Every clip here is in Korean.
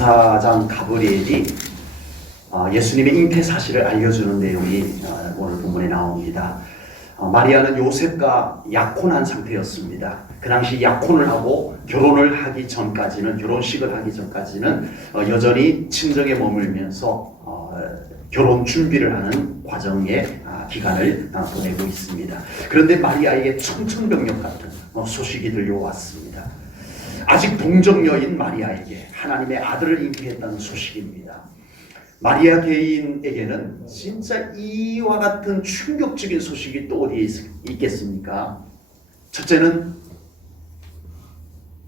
천사장 가브리엘이 예수님의 잉태 사실을 알려주는 내용이 오늘 본문에 나옵니다. 마리아는 요셉과 약혼한 상태였습니다. 그 당시 약혼을 하고 결혼식을 하기 전까지는 여전히 친정에 머물면서 결혼 준비를 하는 과정의 기간을 보내고 있습니다. 그런데 마리아에게 청천벽력 같은 소식이 들려왔습니다. 아직 동정녀인 마리아에게 하나님의 아들을 잉태했다는 소식입니다. 마리아 개인에게는 진짜 이와 같은 충격적인 소식이 또 어디에 있겠습니까? 첫째는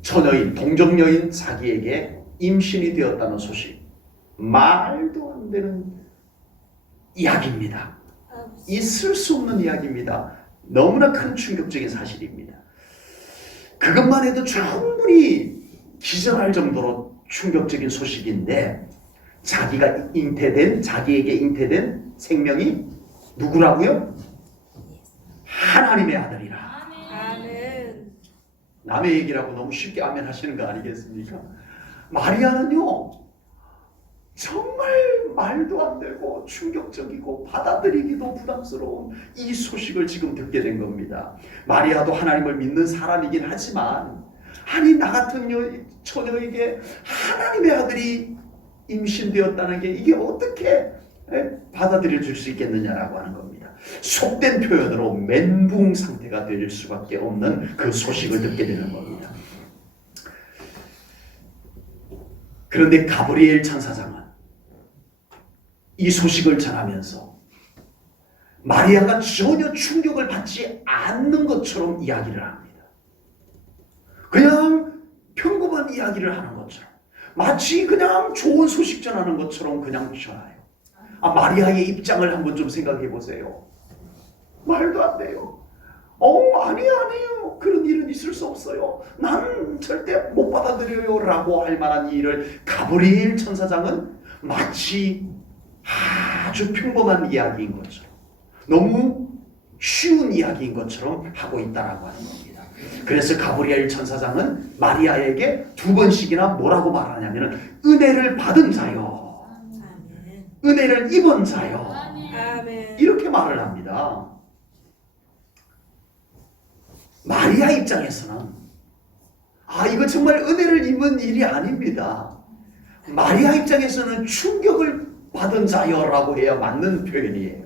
처녀인, 동정녀인 자기에게 임신이 되었다는 소식. 말도 안 되는 이야기입니다. 있을 수 없는 이야기입니다. 너무나 큰 충격적인 사실입니다. 그것만 해도 충분히 기절할 정도로 충격적인 소식인데 자기에게 잉태된 생명이 누구라고요? 하나님의 아들이라. 아멘. 남의 얘기라고 너무 쉽게 아멘 하시는 거 아니겠습니까? 마리아는요 정말 말도 안 되고 충격적이고 받아들이기도 부담스러운 이 소식을 지금 듣게 된 겁니다. 마리아도 하나님을 믿는 사람이긴 하지만 아니 나 같은 처녀에게 하나님의 아들이 임신되었다는 게 이게 어떻게 받아들여질 수 있겠느냐라고 하는 겁니다. 속된 표현으로 멘붕 상태가 될 수밖에 없는 그 소식을 듣게 되는 겁니다. 그런데 가브리엘 천사장은 이 소식을 전하면서 마리아가 전혀 충격을 받지 않는 것처럼 이야기를 합니다. 그냥 평범한 이야기를 하는 것처럼 마치 그냥 좋은 소식 전하는 것처럼 그냥 전해요. 마리아의 입장을 한번 좀 생각해 보세요. 말도 안 돼요. 아니에요. 그런 일은 있을 수 없어요. 난 절대 못 받아들여요 라고 할 만한 일을 가브리엘 천사장은 마치 아주 평범한 이야기인 것처럼 너무 쉬운 이야기인 것처럼 하고 있다라고 하는 겁니다. 그래서 가브리엘 천사장은 마리아에게 두 번씩이나 뭐라고 말하냐면 은혜를 받은 자요, 은혜를 입은 자요, 이렇게 말을 합니다. 마리아 입장에서는 이거 정말 은혜를 입은 일이 아닙니다. 마리아 입장에서는 충격을 받은 자여라고 해야 맞는 표현이에요.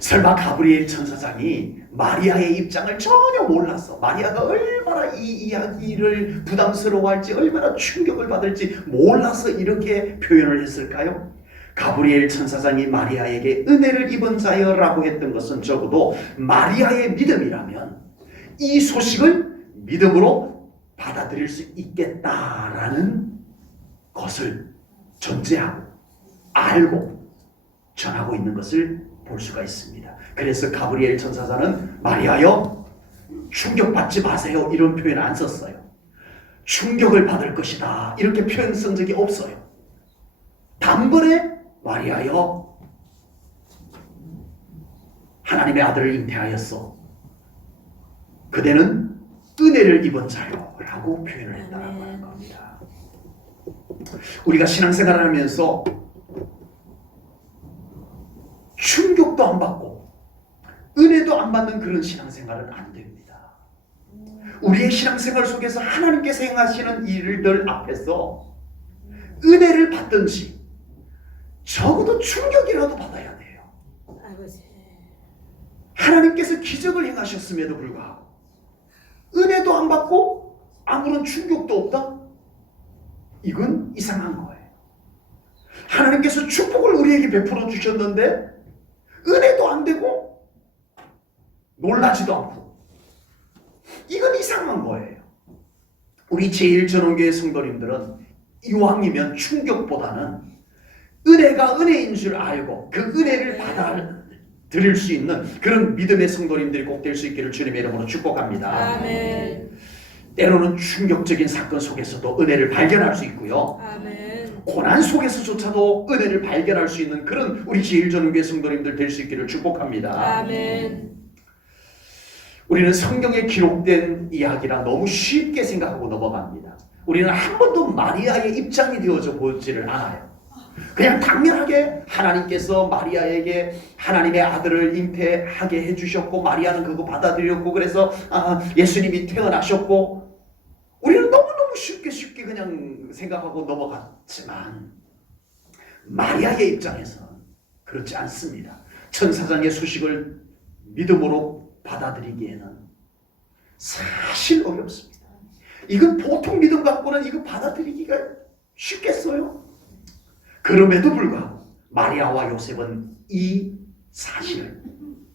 설마 가브리엘 천사장이 마리아의 입장을 전혀 몰라서 마리아가 얼마나 이 이야기를 부담스러워할지 얼마나 충격을 받을지 몰라서 이렇게 표현을 했을까요? 가브리엘 천사장이 마리아에게 은혜를 입은 자여라고 했던 것은 적어도 마리아의 믿음이라면 이 소식을 믿음으로 받아들일 수 있겠다라는 것을 전제하고 알고 전하고 있는 것을 볼 수가 있습니다. 그래서 가브리엘 천사장은 마리아여 충격받지 마세요 이런 표현 안 썼어요. 충격을 받을 것이다 이렇게 표현 쓴 적이 없어요. 단번에 마리아여 하나님의 아들을 잉태하였어. 그대는 은혜를 입은 자요 라고 표현을 했다라고 하는 겁니다. 우리가 신앙생활을 하면서 충격도 안 받고 은혜도 안 받는 그런 신앙생활은 안 됩니다. 우리의 신앙생활 속에서 하나님께서 행하시는 일들 앞에서 은혜를 받든지 적어도 충격이라도 받아야 돼요. 하나님께서 기적을 행하셨음에도 불구하고 은혜도 안 받고 아무런 충격도 없다? 이건 이상한 거예요. 하나님께서 축복을 우리에게 베풀어 주셨는데 은혜도 안 되고 놀라지도 않고 이건 이상한 거예요. 우리 제1전원교회 성도님들은 이왕이면 충격보다는 은혜가 은혜인 줄 알고 그 은혜를 받아들일 수 있는 그런 믿음의 성도님들이 꼭 될 수 있기를 주님의 이름으로 축복합니다. 아멘. 때로는 충격적인 사건 속에서도 은혜를 발견할 수 있고요. 아멘. 고난 속에서조차도 은혜를 발견할 수 있는 그런 우리 제1전원교회 성도님들 될 수 있기를 축복합니다. 아멘. 우리는 성경에 기록된 이야기라 너무 쉽게 생각하고 넘어갑니다. 우리는 한 번도 마리아의 입장이 되어져 보지를 않아요. 그냥 당연하게 하나님께서 마리아에게 하나님의 아들을 잉태하게 해주셨고 마리아는 그거 받아들였고 그래서 예수님이 태어나셨고 우리는 너무너무 쉽게 그냥 생각하고 넘어갔지만 마리아의 입장에서는 그렇지 않습니다. 천사장의 소식을 믿음으로 받아들이기에는 사실 어렵습니다. 이건 보통 믿음 갖고는 이거 받아들이기가 쉽겠어요? 그럼에도 불구하고 마리아와 요셉은 이 사실을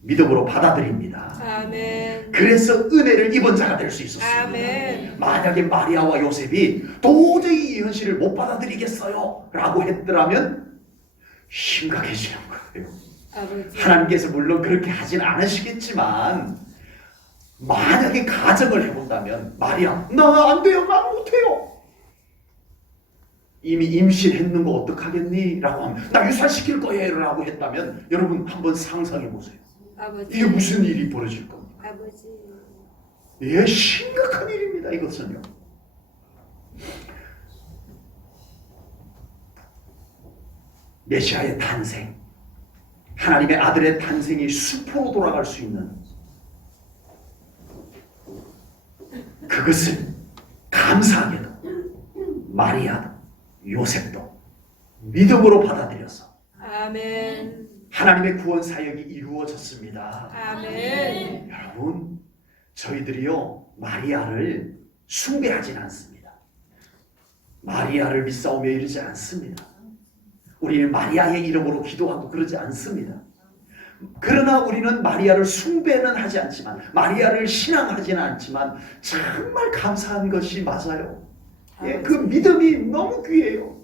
믿음으로 받아들입니다. 아멘. 그래서 은혜를 입은 자가 될 수 있었습니다. 아멘. 만약에 마리아와 요셉이 도저히 이 현실을 못 받아들이겠어요 라고 했더라면 심각해지는 거예요. 아버지. 하나님께서 물론 그렇게 하진 않으시겠지만 만약에 가정을 해본다면 마리아 나 안 돼요 나 못해요 이미 임신했는 거 어떡하겠니? 라고 하면 나 유산시킬 거예요 라고 했다면 여러분 한번 상상해 보세요. 아버지. 이게 무슨 일이 벌어질 겁니까? 아버지. 예, 심각한 일입니다. 이것은요. 메시아의 탄생, 하나님의 아들의 탄생이 수포로 돌아갈 수 있는 그것을 감사하게도 마리아도 요셉도 믿음으로 받아들여서 아멘. 하나님의 구원 사역이 이루어졌습니다. 아멘. 여러분, 저희들이요 마리아를 숭배하진 않습니다. 마리아를 믿사오며 이러지 않습니다. 우리는 마리아의 이름으로 기도하고 그러지 않습니다. 그러나 우리는 마리아를 숭배는 하지 않지만 마리아를 신앙하지는 않지만 정말 감사한 것이 맞아요. 예, 그 믿음이 너무 귀해요.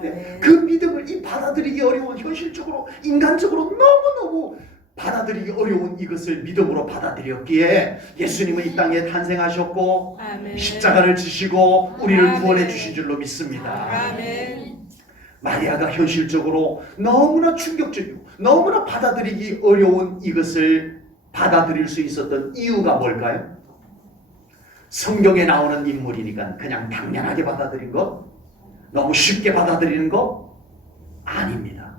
네, 그 믿음을 이 받아들이기 어려운 현실적으로 인간적으로 너무너무 받아들이기 어려운 이것을 믿음으로 받아들였기에 예수님은 이 땅에 탄생하셨고 아멘. 십자가를 지시고 우리를 아멘. 구원해 주신 줄로 믿습니다. 아멘. 마리아가 현실적으로 너무나 충격적이고 너무나 받아들이기 어려운 이것을 받아들일 수 있었던 이유가 뭘까요? 성경에 나오는 인물이니까 그냥 당연하게 받아들인 것? 너무 쉽게 받아들이는 것? 아닙니다.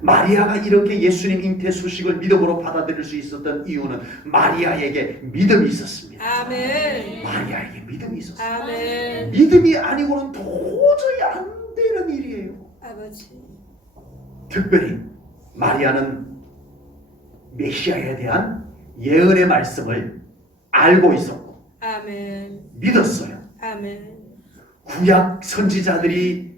마리아가 이렇게 예수님 잉태 소식을 믿음으로 받아들일 수 있었던 이유는 마리아에게 믿음이 있었습니다. 아멘. 마리아에게 믿음이 있었어요. 아멘. 믿음이 아니고는 도저히 안 되는 일이에요. 아버지. 특별히 마리아는 메시아에 대한 예언의 말씀을 알고 있었고 아멘. 믿었어요. 아멘. 구약 선지자들이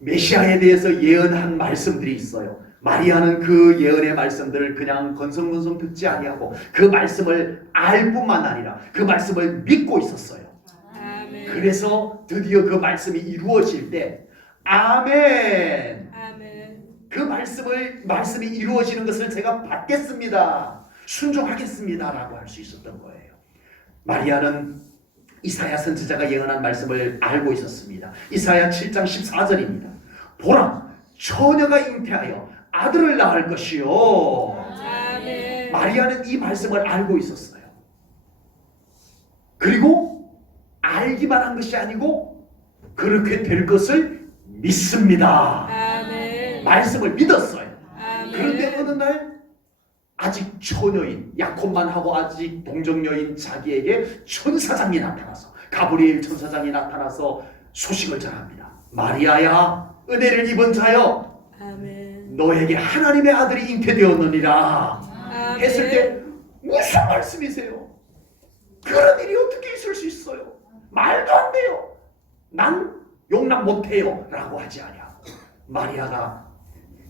메시아에 대해서 예언한 말씀들이 있어요. 마리아는 그 예언의 말씀들을 그냥 건성건성 듣지 아니하고 그 말씀을 알 뿐만 아니라 그 말씀을 믿고 있었어요. 아멘. 그래서 드디어 그 말씀이 이루어질 때 아멘. 아멘. 그 말씀이 이루어지는 것을 제가 받겠습니다. 순종하겠습니다라고 할 수 있었던 거예요. 마리아는 이사야 선지자가 예언한 말씀을 알고 있었습니다. 이사야 7장 14절입니다. 보라, 처녀가 잉태하여 아들을 낳을 것이요. 아멘. 마리아는 이 말씀을 알고 있었어요. 그리고 알기만 한 것이 아니고 그렇게 될 것을 믿습니다. 아멘. 말씀을 믿었어요. 아멘. 그런데 어느 날 아직 처녀인 약혼만 하고 아직 동정녀인 자기에게 천사장이 나타나서 가브리엘 천사장이 나타나서 소식을 전합니다. 마리아야, 은혜를 입은 자여, 아멘. 너에게 하나님의 아들이 잉태되었느니라 아멘. 했을 때 무슨 말씀이세요? 그런 일이 어떻게 있을 수 있어요? 말도 안 돼요. 난 용납 못해요 라고 하지 아니하고 마리아가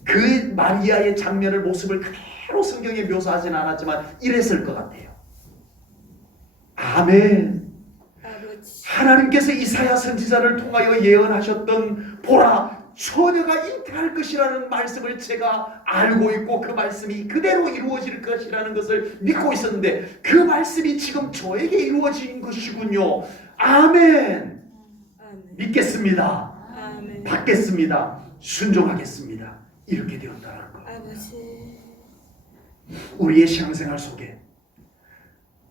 그 마리아의 장면을 모습을 그대로 성경에 묘사하진 않았지만 이랬을 것 같아요. 아멘. 아버지. 하나님께서 이사야 선지자를 통하여 예언하셨던 보라 처녀가 잉태할 것이라는 말씀을 제가 알고 있고 그 말씀이 그대로 이루어질 것이라는 것을 믿고 있었는데 그 말씀이 지금 저에게 이루어진 것이군요. 아멘. 아멘. 믿겠습니다. 아멘. 받겠습니다. 순종하겠습니다. 이렇게 되었다는 거예요. 아버지. 우리의 신앙생활 속에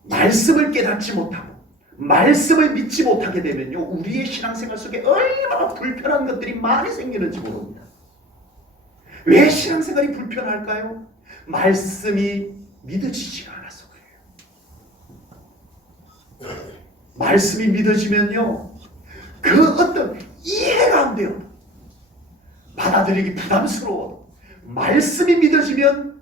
말씀을 깨닫지 못하고 말씀을 믿지 못하게 되면요, 우리의 신앙생활 속에 얼마나 불편한 것들이 많이 생기는지 모릅니다. 왜 신앙생활이 불편할까요? 말씀이 믿어지지가 않아서 그래요. 말씀이 믿어지면요, 그 어떤 이해가 안 돼요. 받아들이기 부담스러워. 말씀이 믿어지면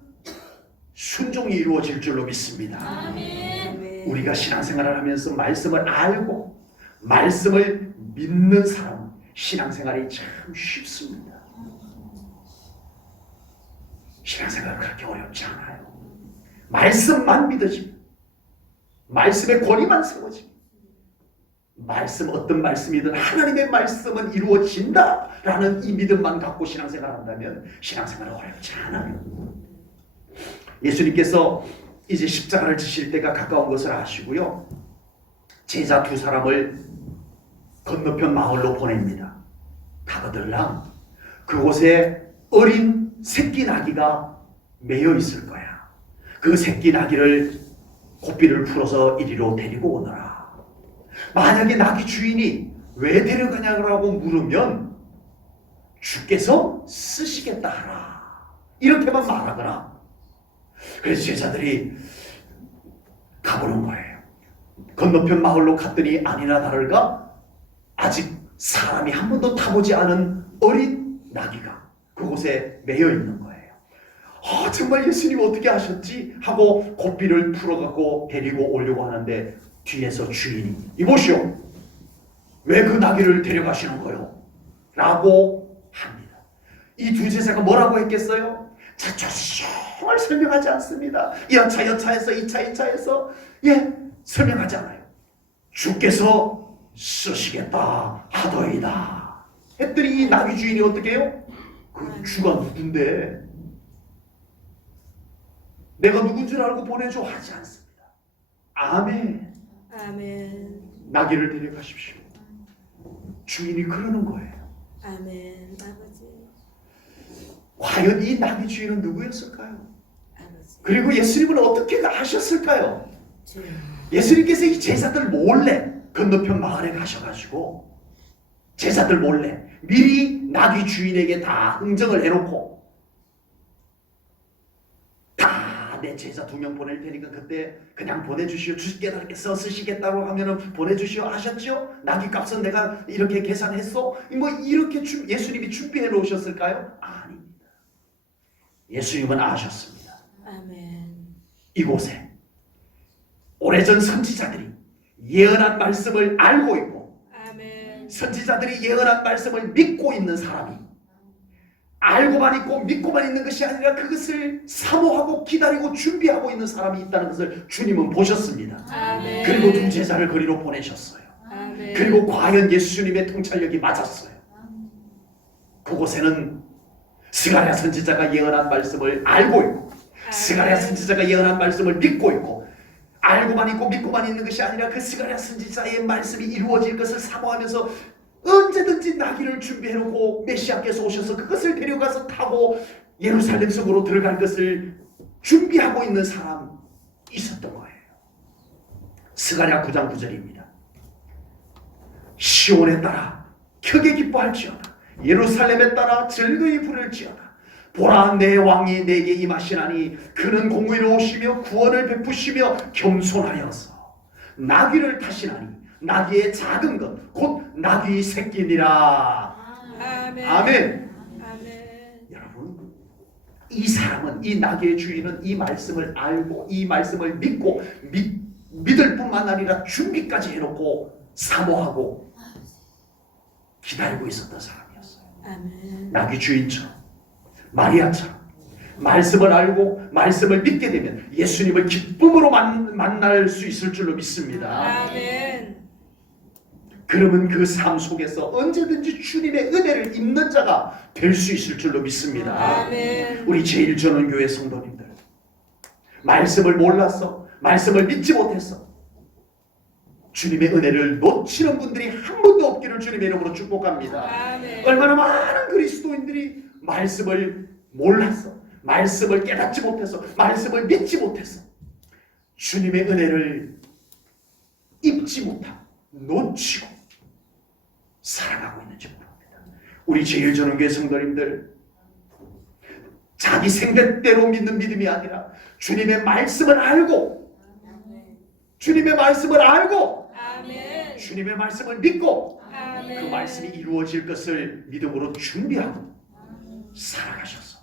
순종이 이루어질 줄로 믿습니다. 아멘. 우리가 신앙생활을 하면서 말씀을 알고 말씀을 믿는 사람은 신앙생활이 참 쉽습니다. 신앙생활은 그렇게 어렵지 않아요. 말씀만 믿어지면, 말씀의 권위만 세워지면, 말씀 어떤 말씀이든 하나님의 말씀은 이루어진다라는 이 믿음만 갖고 신앙생활을 한다면 신앙생활은 어렵지 않아요. 예수님께서 이제 십자가를 지실 때가 가까운 것을 아시고요, 제자 두 사람을 건너편 마을로 보냅니다. 가거들랑 그곳에 어린 새끼 나귀가 매여 있을 거야. 그 새끼 나귀를 고삐를 풀어서 이리로 데리고 오너라. 만약에 나귀 주인이 왜 데려가냐고 물으면 주께서 쓰시겠다 하라, 이렇게만 말하거나. 그래서 제자들이 가보는 거예요. 건너편 마을로 갔더니 아니나 다를까 아직 사람이 한 번도 타보지 않은 어린 나귀가 그곳에 매여 있는 거예요. 정말 예수님 어떻게 하셨지? 하고 고삐를 풀어갖고 데리고 오려고 하는데 뒤에서 주인이 이보시오, 왜 그 나귀를 데려가시는 거요? 라고 합니다. 이 두 제자가 뭐라고 했겠어요? 자초지종을 설명하지 않습니다. 여차여차해서 2차 2차해서 설명하지 않아요. 주께서 쓰시겠다 하더이다 했더니 이 나귀 주인이 어떻게 해요? 그 주가 누군데 내가 누군 줄 알고 보내줘 하지 않습니다. 아멘. 아멘. 나귀를 데려가십시오. 주인이 그러는 거예요. 아멘. 아버지. 과연 이 나귀 주인은 누구였을까요? 아버지. 그리고 예수님은 어떻게 아셨을까요? 주여. 예수님께서 이 제자들 몰래 건너편 마을에 가셔가지고 제자들 몰래 미리 나귀 주인에게 다 흥정을 해놓고 다 내 제자 2명 보낼 테니까 그때 그냥 보내주시오. 주께서 쓰시겠다고 하면은 보내주시오 하셨죠? 나귀 값은 내가 이렇게 계산했어? 뭐 이렇게 예수님이 준비해 놓으셨을까요? 아닙니다. 예수님은 아셨습니다. 아멘. 이곳에 오래전 선지자들이 예언한 말씀을 알고 있고 아멘. 선지자들이 예언한 말씀을 믿고 있는 사람이 알고만 있고 믿고만 있는 것이 아니라 그것을 사모하고 기다리고 준비하고 있는 사람이 있다는 것을 주님은 보셨습니다. 아멘. 그리고 두 제자를 거리로 보내셨어요. 아멘. 그리고 과연 예수님의 통찰력이 맞았어요. 그곳에는 스가랴 선지자가 예언한 말씀을 알고 있고 스가랴 선지자가 예언한 말씀을 믿고 있고 알고만 있고 믿고만 있는 것이 아니라 그 스가랴 선지자의 말씀이 이루어질 것을 사모하면서 언제든지 나귀를 준비해놓고 메시아께서 오셔서 그것을 데려가서 타고 예루살렘 속으로 들어갈 것을 준비하고 있는 사람이 있었던 거예요. 스가랴 9장 9절입니다. 시온에 따라 크게 기뻐할지어다. 예루살렘에 따라 즐거이 부를지어다. 보라, 내 왕이 내게 임하시나니 그는 공의로우시며 구원을 베푸시며 겸손하여서 나귀를 타시나니 나귀의 작은 것 곧 나귀 새끼니라. 아멘. 아멘. 아멘. 여러분, 이 사람은, 이 나귀의 주인은 이 말씀을 알고 이 말씀을 믿고 믿을 뿐만 아니라 준비까지 해놓고 사모하고 기다리고 있었던 사람이었어요. 아멘. 나귀 주인처럼 마리아처럼 말씀을 알고 말씀을 믿게 되면 예수님을 기쁨으로 만날 수 있을 줄로 믿습니다. 아멘. 그러면 그 삶 속에서 언제든지 주님의 은혜를 입는 자가 될 수 있을 줄로 믿습니다. 아멘. 우리 제1전원교회 성도님들, 말씀을 몰라서 말씀을 믿지 못해서 주님의 은혜를 놓치는 분들이 한 분도 없기를 주님의 이름으로 축복합니다. 아멘. 얼마나 많은 그리스도인들이 말씀을 몰라서 말씀을 깨닫지 못해서 말씀을 믿지 못해서 주님의 은혜를 입지 못하고 놓치고 살아가고 있는지 모릅니다. 우리 제일전원교회 성도님들, 자기 생각대로 믿는 믿음이 아니라 주님의 말씀을 알고, 주님의 말씀을 알고, 아멘. 주님의 말씀을 믿고 아멘. 그 말씀이 이루어질 것을 믿음으로 준비하고 살아가셔서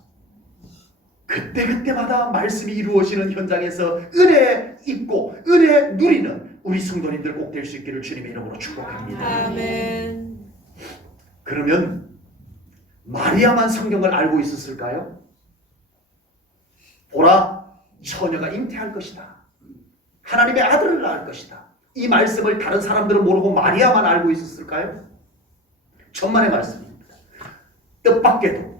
그때그때마다 말씀이 이루어지는 현장에서 은혜 입고 은혜 누리는 우리 성도님들 꼭 될 수 있기를 주님의 이름으로 축복합니다. 아멘. 그러면 마리아만 성경을 알고 있었을까요? 보라, 처녀가 잉태할 것이다. 하나님의 아들을 낳을 것이다. 이 말씀을 다른 사람들은 모르고 마리아만 알고 있었을까요? 천만의 말씀입니다. 뜻밖에도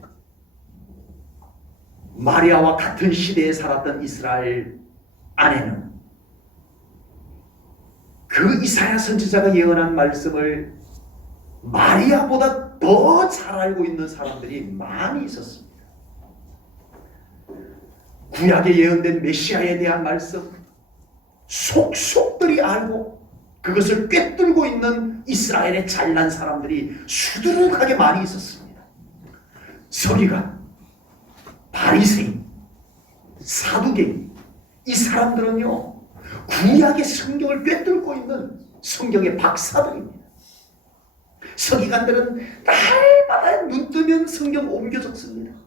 마리아와 같은 시대에 살았던 이스라엘 아내는 그 이사야 선지자가 예언한 말씀을 마리아보다 더 잘 알고 있는 사람들이 많이 있었습니다. 구약에 예언된 메시아에 대한 말씀 속속들이 알고 그것을 꿰뚫고 있는 이스라엘의 잘난 사람들이 수두룩하게 많이 있었습니다. 서기관, 바리새인, 사두개인, 이 사람들은요 구약의 성경을 꿰뚫고 있는 성경의 박사들입니다. 서기관들은 날마다 눈 뜨면 성경 옮겨 적습니다.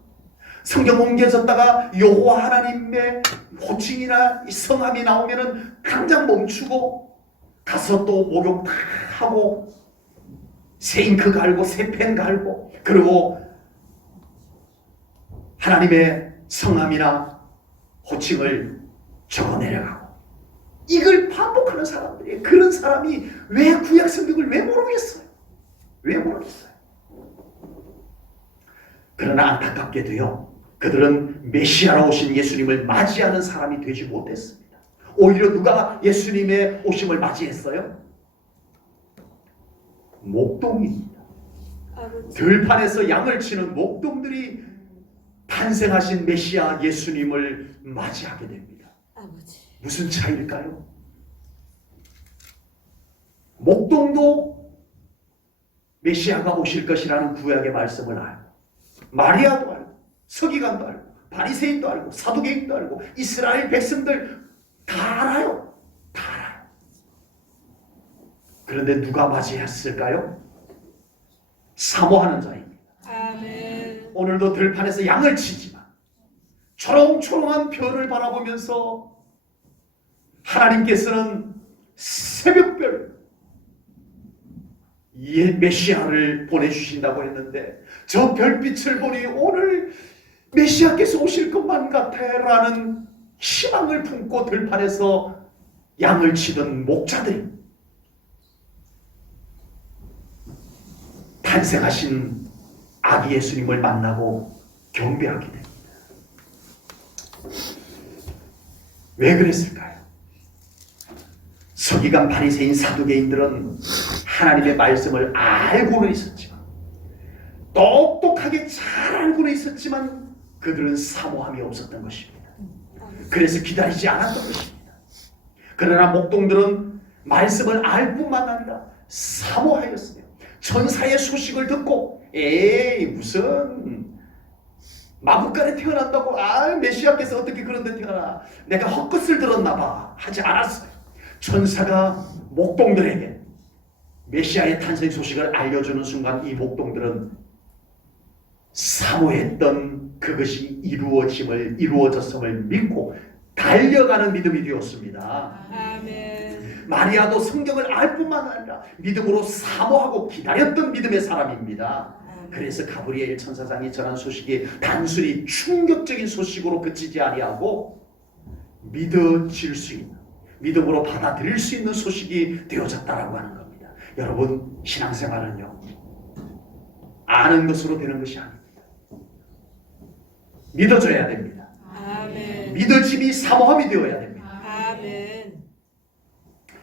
성경 옮겨졌다가 여호와 하나님의 호칭이나 성함이 나오면은 당장 멈추고 가서 또 목욕 다 하고 새 잉크 갈고 새 펜 갈고 그리고 하나님의 성함이나 호칭을 적어 내려가고 이걸 반복하는 사람들이, 그런 사람이 왜 구약 성경을 왜 모르겠어요? 왜 모르겠어요? 그러나 안타깝게도요, 그들은 메시아로 오신 예수님을 맞이하는 사람이 되지 못했습니다. 오히려 누가 예수님의 오심을 맞이했어요? 목동입니다. 아버지. 들판에서 양을 치는 목동들이 탄생하신 메시아 예수님을 맞이하게 됩니다. 아버지. 무슨 차이일까요? 목동도 메시아가 오실 것이라는 구약의 말씀을 알고, 마리아도 알고, 서기관도 알고, 바리새인도 알고, 사두개인도 알고, 이스라엘 백성들 다 알아요. 다 알아요. 그런데 누가 맞이했을까요? 사모하는 자입니다. 아멘. 오늘도 들판에서 양을 치지만 초롱초롱한 별을 바라보면서 하나님께서는 새벽별 메시아를 보내주신다고 했는데 저 별빛을 보니 오늘 메시아께서 오실 것만 같아라는 희망을 품고 들판에서 양을 치던 목자들이 탄생하신 아기 예수님을 만나고 경배하게 됩니다. 왜 그랬을까요? 서기관, 바리새인, 사두개인들은 하나님의 말씀을 알고는 있었지만, 똑똑하게 잘 알고는 있었지만 그들은 사모함이 없었던 것입니다. 그래서 기다리지 않았던 것입니다. 그러나 목동들은 말씀을 알 뿐만 아니라 사모하였으며 천사의 소식을 듣고 에이 무슨 마구간에 태어난다고 메시아께서 어떻게 그런 데 태어나 내가 헛것을 들었나 봐 하지 않았어요. 천사가 목동들에게 메시아의 탄생 소식을 알려주는 순간 이 목동들은 사모했던 그것이 이루어졌음을 믿고 달려가는 믿음이 되었습니다. 아멘. 마리아도 성경을 알 뿐만 아니라 믿음으로 사모하고 기다렸던 믿음의 사람입니다. 그래서 가브리엘 천사장이 전한 소식이 단순히 충격적인 소식으로 그치지 아니하고 믿어질 수 있는, 믿음으로 받아들일 수 있는 소식이 되어졌다라고 하는 겁니다. 여러분, 신앙생활은요 아는 것으로 되는 것이 아닙니다. 믿어져야 됩니다. 아멘. 믿어짐이 사모함이 되어야 됩니다. 아멘.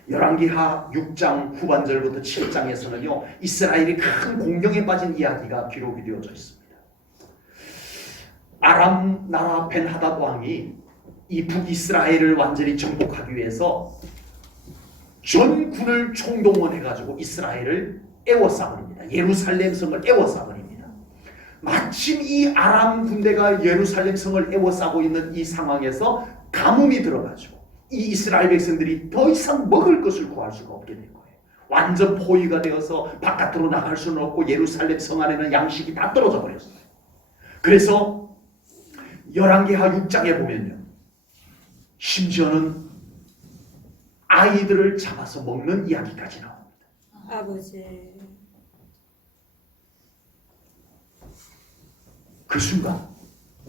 열왕기하 6장 후반절부터 7장에서는요 이스라엘이 큰 공경에 빠진 이야기가 기록이 되어져 있습니다. 아람 나라 벤하닷 왕이 이 북이스라엘을 완전히 정복하기 위해서 전군을 총동원해가지고 이스라엘을 에워싸버립니다. 예루살렘 성을 에워싸버립니다. 마침 이 아람 군대가 예루살렘 성을 에워싸고 있는 이 상황에서 가뭄이 들어가지고 이 이스라엘 백성들이 더 이상 먹을 것을 구할 수가 없게 된 거예요. 완전 포위가 되어서 바깥으로 나갈 수는 없고 예루살렘 성 안에는 양식이 다 떨어져 버렸어요. 그래서 열왕기하 6장에 보면요, 심지어는 아이들을 잡아서 먹는 이야기까지 나옵니다. 아버지. 그 순간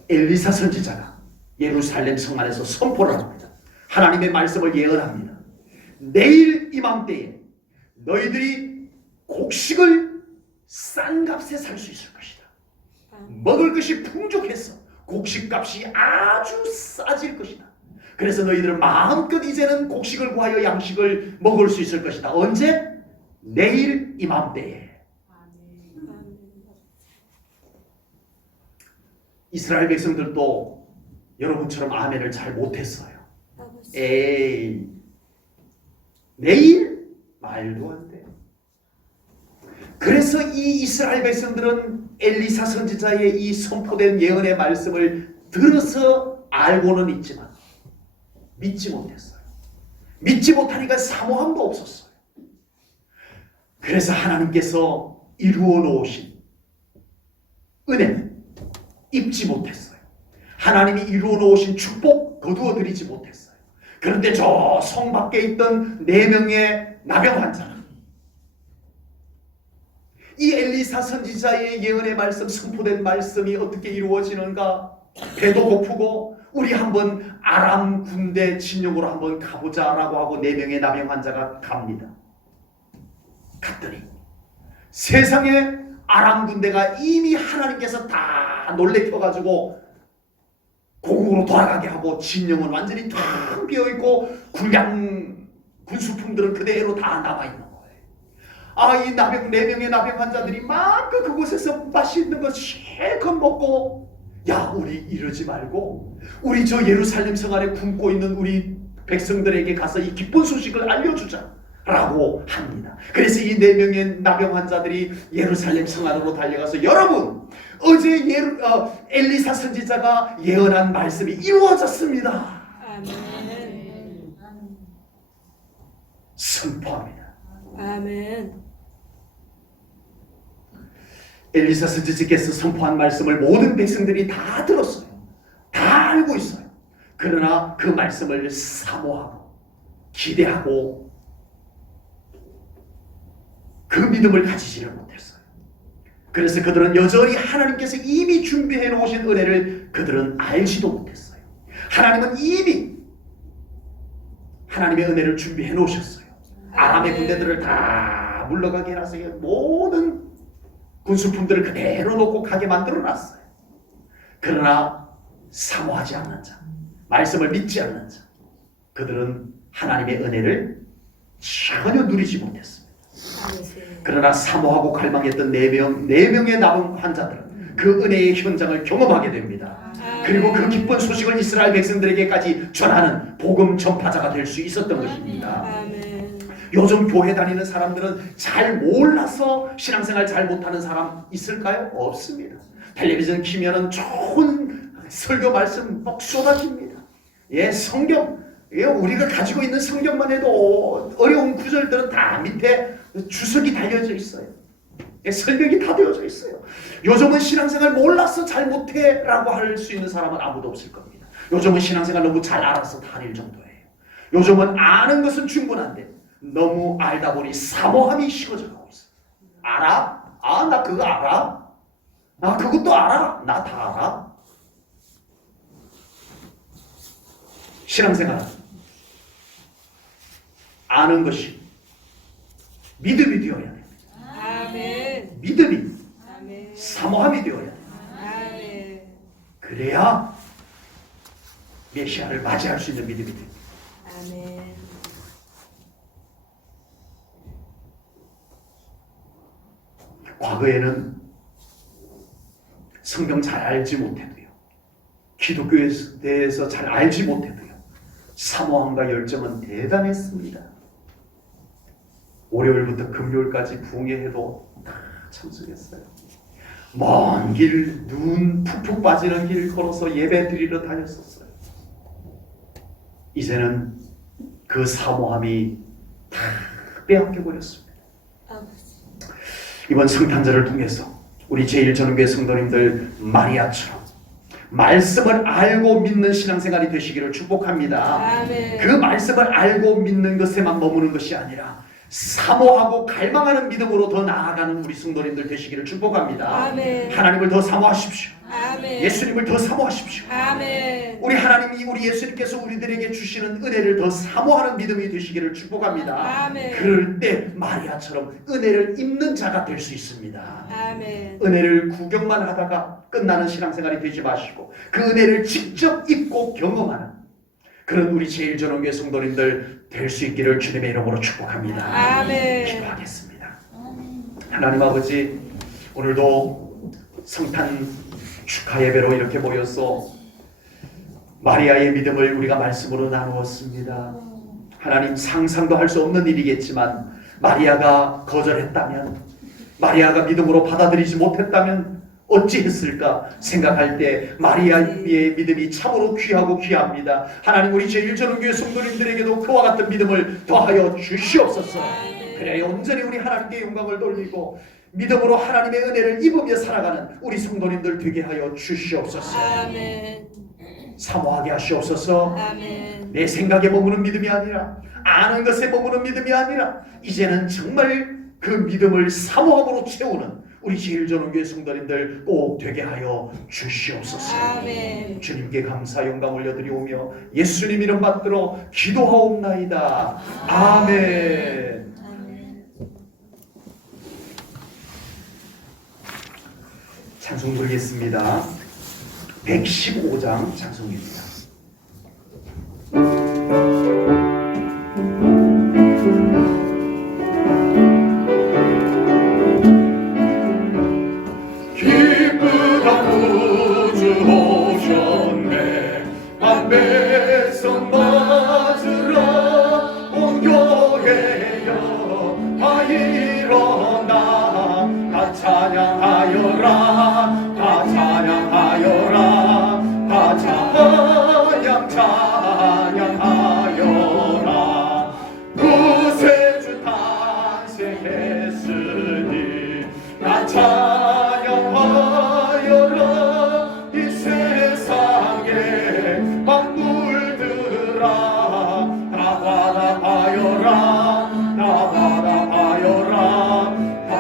엘리사 선지자가 예루살렘 성 안에서 선포를 합니다. 하나님의 말씀을 예언합니다. 내일 이맘때에 너희들이 곡식을 싼 값에 살 수 있을 것이다. 먹을 것이 풍족해서 곡식값이 아주 싸질 것이다. 그래서 너희들은 마음껏 이제는 곡식을 구하여 양식을 먹을 수 있을 것이다. 언제? 내일 이맘때에. 이스라엘 백성들도 여러분처럼 아멘을 잘 못했어요. 에이, 내일? 말도 안 돼. 그래서 이 이스라엘 백성들은 엘리사 선지자의 이 선포된 예언의 말씀을 들어서 알고는 있지만 믿지 못했어요. 믿지 못하니까 사모함도 없었어요. 그래서 하나님께서 이루어 놓으신 은혜는 입지 못했어요. 하나님이 이루어 놓으신 축복 거두어 드리지 못했어요. 그런데 저 성 밖에 있던 4명의 나병 환자는 이 엘리사 선지자의 예언의 말씀, 선포된 말씀이 어떻게 이루어지는가? 배도 고프고 우리 한번 아람 군대 진영으로 한번 가보자라고 하고 4명의 나병 환자가 갑니다. 갔더니 세상에 아람 군대가 이미 하나님께서 다 놀래켜가지고 고국으로 돌아가게 하고 진영은 완전히 텅 비어있고 군수품들은 그대로 다 남아있는 거예요. 이 4명의 나병 환자들이 막 그곳에서 맛있는 거 실컷 먹고, 야, 우리 이러지 말고 우리 저 예루살렘 성 안에 굶고 있는 우리 백성들에게 가서 이 기쁜 소식을 알려주자 라고 합니다. 그래서 이 4명의 나병 환자들이 예루살렘 성 안으로 달려가서, 여러분, 어제 엘리사 선지자가 예언한 말씀이 이루어졌습니다. 아멘. 선포합니다. 아멘. 엘리사 선지자께서 선포한 말씀을 모든 백성들이 다 들었어요. 다 알고 있어요. 그러나 그 말씀을 사모하고 기대하고 그 믿음을 가지지를 못했어요. 그래서 그들은 여전히 하나님께서 이미 준비해 놓으신 은혜를 그들은 알지도 못했어요. 하나님은 이미 하나님의 은혜를 준비해 놓으셨어요. 아람의 군대들을 다 물러가게 해놔서 모든 군수품들을 그대로 놓고 가게 만들어 놨어요. 그러나 사모하지 않는 자, 말씀을 믿지 않는 자, 그들은 하나님의 은혜를 전혀 누리지 못했습니다. 그러나 사모하고 갈망했던 4명의 남은 환자들은 그 은혜의 현장을 경험하게 됩니다. 그리고 그 기쁜 소식을 이스라엘 백성들에게까지 전하는 복음 전파자가 될 수 있었던 것입니다. 요즘 교회 다니는 사람들은 잘 몰라서 신앙생활 잘 못하는 사람 있을까요? 없습니다. 텔레비전 키면은 좋은 설교 말씀 막 쏟아집니다. 성경, 우리가 가지고 있는 성경만 해도 어려운 구절들은 다 밑에 주석이 달려져 있어요. 설명이 다 되어져 있어요. 요즘은 신앙생활 몰라서 잘 못해 라고 할 수 있는 사람은 아무도 없을 겁니다. 요즘은 신앙생활 너무 잘 알아서 다닐 정도예요. 요즘은 아는 것은 충분한데 너무 알다 보니 사모함이 식어져 가고 있어요. 알아? 나 그거 알아? 나 그것도 알아? 나 다 알아? 신앙생활 아는 것이 믿음이 되어야 됩니다. 아멘. 믿음이 아멘. 사모함이 되어야 됩니다. 아멘. 그래야 메시아를 맞이할 수 있는 믿음이 됩니다. 아멘. 과거에는 성경 잘 알지 못해도요, 기독교에 대해서 잘 알지 못해도요, 사모함과 열정은 대단했습니다. 월요일부터 금요일까지 부흥회에도 다 참석했어요. 먼 길, 눈 푹푹 빠지는 길 걸어서 예배 드리러 다녔었어요. 이제는 그 사모함이 다 빼앗겨 버렸습니다. 이번 성탄절을 통해서 우리 제1전교회 성도님들 마리아처럼 말씀을 알고 믿는 신앙생활이 되시기를 축복합니다. 아멘. 그 말씀을 알고 믿는 것에만 머무는 것이 아니라 사모하고 갈망하는 믿음으로 더 나아가는 우리 성도님들 되시기를 축복합니다. 아멘. 하나님을 더 사모하십시오. 아멘. 예수님을 더 사모하십시오. 아멘. 우리 하나님이, 우리 예수님께서 우리들에게 주시는 은혜를 더 사모하는 믿음이 되시기를 축복합니다. 아멘. 그럴 때 마리아처럼 은혜를 입는 자가 될 수 있습니다. 아멘. 은혜를 구경만 하다가 끝나는 신앙생활이 되지 마시고 그 은혜를 직접 입고 경험하는 그런 우리 제1전원교회 성도님들 될 수 있기를 주님의 이름으로 축복합니다. 아멘. 기도하겠습니다. 하나님 아버지, 오늘도 성탄 축하 예배로 이렇게 모여서 마리아의 믿음을 우리가 말씀으로 나누었습니다. 하나님, 상상도 할 수 없는 일이겠지만 마리아가 거절했다면, 마리아가 믿음으로 받아들이지 못했다면 어찌했을까 생각할 때 마리아의 믿음이 참으로 귀하고 귀합니다. 하나님, 우리 제1전원교회 성도님들에게도 그와 같은 믿음을 더하여 주시옵소서. 그래야 온전히 우리 하나님께 영광을 돌리고 믿음으로 하나님의 은혜를 입으며 살아가는 우리 성도님들 되게 하여 주시옵소서. 아멘. 사모하게 하시옵소서. 아멘. 내 생각에 머무는 믿음이 아니라, 아는 것에 머무는 믿음이 아니라, 이제는 정말 그 믿음을 사모함으로 채우는 우리 제1전원교회 성도님들 꼭 되게 하여 주시옵소서. 아멘. 주님께 감사 영광 올려드리오며 예수님 이름 받들어 기도하옵나이다. 아멘. 찬송 부르겠습니다. 115장 찬송입니다. 기쁘다 구주 오셨네, 만배성 맞으러 온 교회여 다 일어나 다 찬양하여라, 다 찬양하여라, 다 찬양하여라. 구세주 탄생했으니 다 찬양하여라. 이 세상에 만물들아 다 받아하여라, 다 받아하여라, 다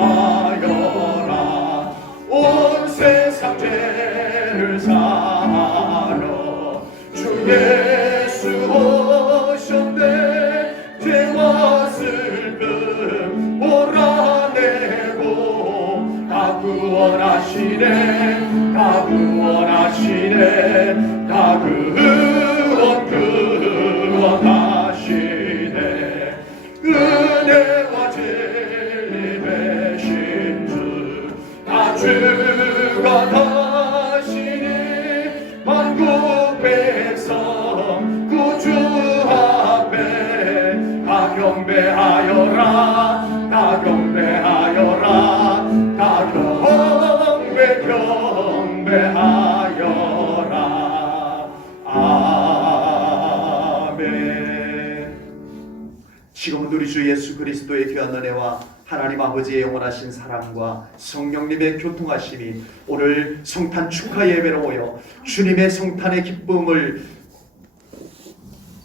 받아하여라. 온 세상 죄를 사하러 주 예수 오셨네. 죄와 슬픔 몰아내고 다 구원하시네, 다 구원하시네, 다 구원하시네. 은혜와 진리 되신 주 다 주관하시니 만국 백성 구주 앞에 다 경배하여라, 다 경배하여라, 다 경배하여라. 아멘. 지금은 우리 주 예수 그리스도의 귀한 은혜와 하나님 아버지의 영원하신 사랑과 성령님의 교통하심이 오늘 성탄 축하 예배로 모여 주님의 성탄의 기쁨을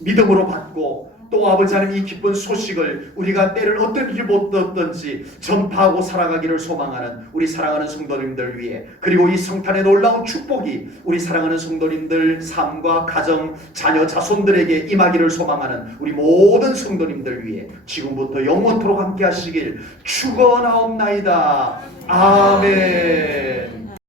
믿음으로 받고 또 아버지 하나님 이 기쁜 소식을 우리가 때를 어떤 일이 못 얻든지 전파하고 살아가기를 소망하는 우리 사랑하는 성도님들 위해, 그리고 이 성탄의 놀라운 축복이 우리 사랑하는 성도님들 삶과 가정, 자녀, 자손들에게 임하기를 소망하는 우리 모든 성도님들 위해 지금부터 영원토록 함께 하시길 축원하옵나이다. 아멘.